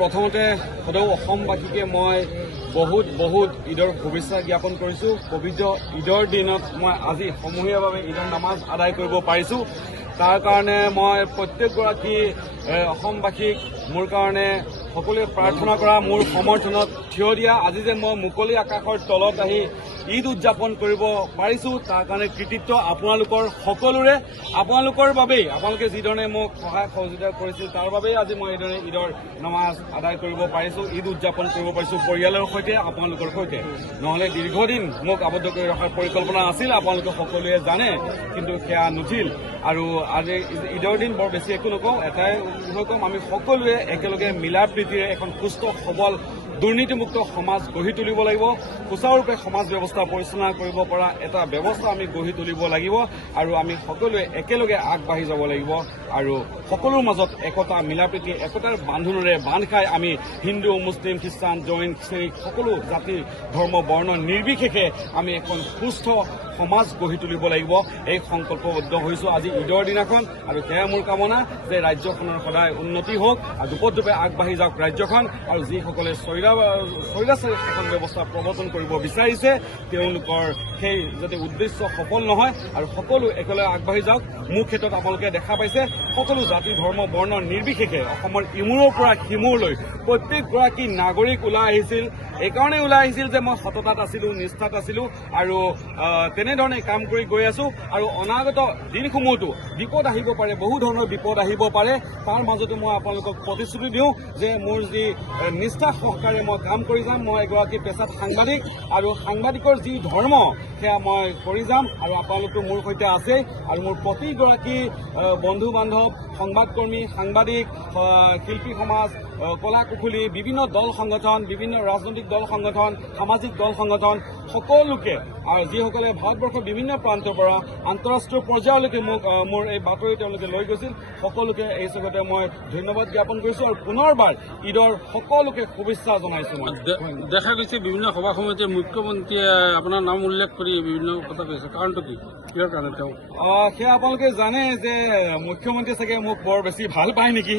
প্ৰথমতে সদৌ অসমবাসীকে মই বহুত ঈদৰ শুভেচ্ছা জ্ঞাপন কৰিছোঁ। পবিত্ৰ ঈদৰ দিনত মই আজি সমূহীয়াভাৱে ঈদৰ নামাজ আদায় কৰিব পাৰিছোঁ। তাৰ কাৰণে মই প্ৰত্যেকগৰাকী অসমবাসীক মোৰ কাৰণে সকলোৱে প্ৰাৰ্থনা কৰা, মোৰ সমৰ্থনত থিয় দিয়া, আজি যে মই মুকলি আকাশৰ তলত আহি ঈদ উদযাপন কৰিব পাৰিছোঁ তাৰ কাৰণে কৃতিত্ব আপোনালোকৰ সকলোৰে। আপোনালোকৰ বাবেই, আপোনালোকে যিধৰণে মোক সহায় সহযোগিতা কৰিছিল তাৰ বাবেই আজি মই এইদৰে ঈদৰ নামাজ আদায় কৰিব পাৰিছোঁ, ঈদ উদযাপন কৰিব পাৰিছোঁ পৰিয়ালৰ সৈতে, আপোনালোকৰ সৈতে। নহ'লে দীৰ্ঘদিন মোক আবদ্ধ কৰি ৰখাৰ পৰিকল্পনা আছিল, আপোনালোকে সকলোৱে জানে, কিন্তু সেয়া নুঠিল। আৰু আজি ঈদৰ দিন বৰ বেছি একো নকওঁ, এটাই কম, আমি সকলোৱে একেলগে মিলা প্ৰীতিৰে এখন সুস্থ সবল দুৰ্নীতিমুক্ত সমাজ গঢ়ি তুলিব লাগিব। সুচাৰুৰূপে সমাজ ব্যৱস্থা পৰিচালনা কৰিব পৰা এটা ব্যৱস্থা আমি গঢ়ি তুলিব লাগিব আৰু আমি সকলোৱে একেলগে আগবাঢ়ি যাব লাগিব। আৰু সকলোৰ মাজত একতা, মিলা প্ৰীতি, একতাৰ বান্ধোনেৰে বান্ধ খাই আমি হিন্দু, মুছলিম, খ্ৰীষ্টান, জৈন, শিখ সকলো জাতি, ধৰ্ম, বৰ্ণ নিৰ্বিশেষে আমি এখন সুস্থ সমাজ গঢ়ি তুলিব লাগিব। এই সংকল্পবদ্ধ হৈছোঁ আজি ঈদৰ দিনাখন, আৰু সেয়া মোৰ কামনা যে ৰাজ্যখনৰ সদায় উন্নতি হওক আৰু দুপদূপে আগবাঢ়ি যাওক ৰাজ্যখন। আৰু যিসকলে স্বৈৰাচাৰী শাসন ব্যৱস্থা প্ৰৱৰ্তন কৰিব বিচাৰিছে তেওঁলোকৰ সেই যাতে উদ্দেশ্য সফল নহয় আৰু সকলো একেলগে আগবাঢ়ি যাওক। মোৰ ক্ষেত্ৰত আপোনালোকে দেখা পাইছে সকলো জাতি, ধৰ্ম, বৰ্ণ নিৰ্বিশেষে অসমৰ ইমূৰৰ পৰা সিমূৰলৈ প্ৰত্যেকগৰাকী নাগৰিক ওলাই আহিছিল। এইকাৰণে ওলাই আহিছিল যে মই সততাত আছিলোঁ, নিষ্ঠাত আছিলোঁ আৰু তেনেধৰণে কাম কৰি গৈ আছোঁ। আৰু অনাগত দিনসমূহতো বিপদ আহিব পাৰে, বহু ধৰণৰ বিপদ আহিব পাৰে, তাৰ মাজতো মই আপোনালোকক প্ৰতিশ্ৰুতি দিওঁ যে মোৰ যি নিষ্ঠা সহকাৰে মই কাম কৰি যাম। মই এগৰাকী পেছাত সাংবাদিক আৰু সাংবাদিকৰ যি ধৰ্ম সেয়া মই কৰি যাম আৰু আপোনালোকতো মোৰ সৈতে আছেই। আৰু মোৰ প্ৰতিগৰাকী বন্ধু বান্ধৱ, সংবাদকৰ্মী, সাংবাদিক, শিল্পী সমাজ, কলা কুশলী, বিভিন্ন দল সংগঠন, বিভিন্ন ৰাজনৈতিক দল সংগঠন, সামাজিক দল সংগঠন, সকলোকে আৰু যিসকলে ভাৰতবৰ্ষৰ বিভিন্ন প্ৰান্তৰ পৰা আন্তঃৰাষ্ট্ৰীয় পৰ্যায়লৈকে মোৰ এই বাতৰি তেওঁলোকে লৈ গৈছিল, সকলোকে এই চবতে মই ধন্যবাদ জ্ঞাপন কৰিছোঁ আৰু পুনৰবাৰ ঈদৰ সকলোকে শুভেচ্ছা জনাইছোঁ। মই দেখা গৈছে বিভিন্ন সভা সমিতিয়ে মুখ্যমন্ত্ৰীয়ে আপোনাৰ নাম উল্লেখ কৰি বিভিন্ন কথা কৈছে, কাৰণটো কি, কিহৰ কাৰণে তেওঁ? সেয়া আপোনালোকে জানে যে মুখ্যমন্ত্ৰীয়ে চাগে মোক বৰ বেছি ভাল পায় নেকি,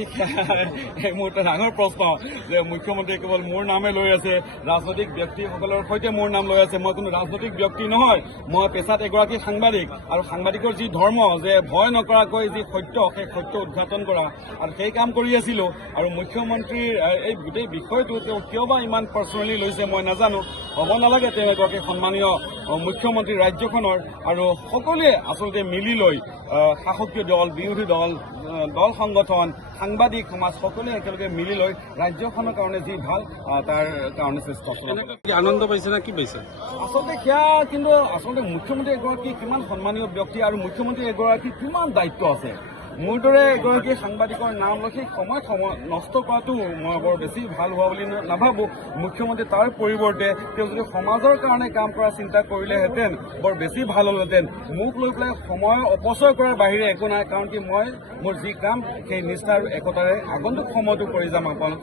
মোৰ এটা ডাঙৰ প্ৰশ্ন যে মুখ্যমন্ত্ৰীয়ে কেৱল মোৰ নামে লৈ আছে, ৰাজনৈতিক ব্যক্তিসকলৰ সৈতে মোৰ নাম লৈ আছে। মই কোনো ৰাজনৈতিক ব্যক্তি নহয়, মই পেছাত এগৰাকী সাংবাদিক আৰু সাংবাদিকৰ যি ধৰ্ম যে ভয় নকৰাকৈ যি সত্য, সেই সত্য উদঘাটন কৰা আৰু সেই কাম কৰি আছিলোঁ। আৰু মুখ্যমন্ত্ৰীৰ এই গোটেই বিষয়টো তেওঁ কিয় বা ইমান পাৰ্চনেলি লৈছে মই নাজানো। হ'ব নালাগে, তেওঁ এগৰাকী সন্মানীয় মুখ্যমন্ত্ৰী ৰাজ্যখনৰ, আৰু সকলোৱে আচলতে মিলি লৈ শাসকীয় দল, বিৰোধী দল, দল সংগঠন, সাংবাদিক সমাজ সকলোৱে একেলগে মিলি লৈ ৰাজ্যখনৰ কাৰণে যি ভাল তাৰ কাৰণে চেষ্টা চলাব। আনন্দ পাইছে নে কি পাইছে? আচলতে সেয়া কিন্তু মুখ্যমন্ত্ৰী এগৰাকী কিমান সন্মানীয় ব্যক্তি আৰু মুখ্যমন্ত্ৰী এগৰাকী কিমান দায়িত্ব আছে। মোৰ দৰে এগৰাকী সাংবাদিকৰ নাম লৈ সেই সময় নষ্ট কৰাটো মই বৰ বেছি ভাল হোৱা বুলি নাভাবোঁ। মুখ্যমন্ত্ৰী তাৰ পৰিৱৰ্তে তেওঁ যদি সমাজৰ কাৰণে কাম কৰাৰ চিন্তা কৰিলেহেঁতেন বৰ বেছি ভাল হ'লহেঁতেন। মোক লৈ পেলাই সময় অপচয় কৰাৰ বাহিৰে একো নাই, কাৰণ কি মই মোৰ যি কাম সেই নিষ্ঠা আৰু একতাৰে আগন্তুক সময়তো কৰি যাম। আপোনালোক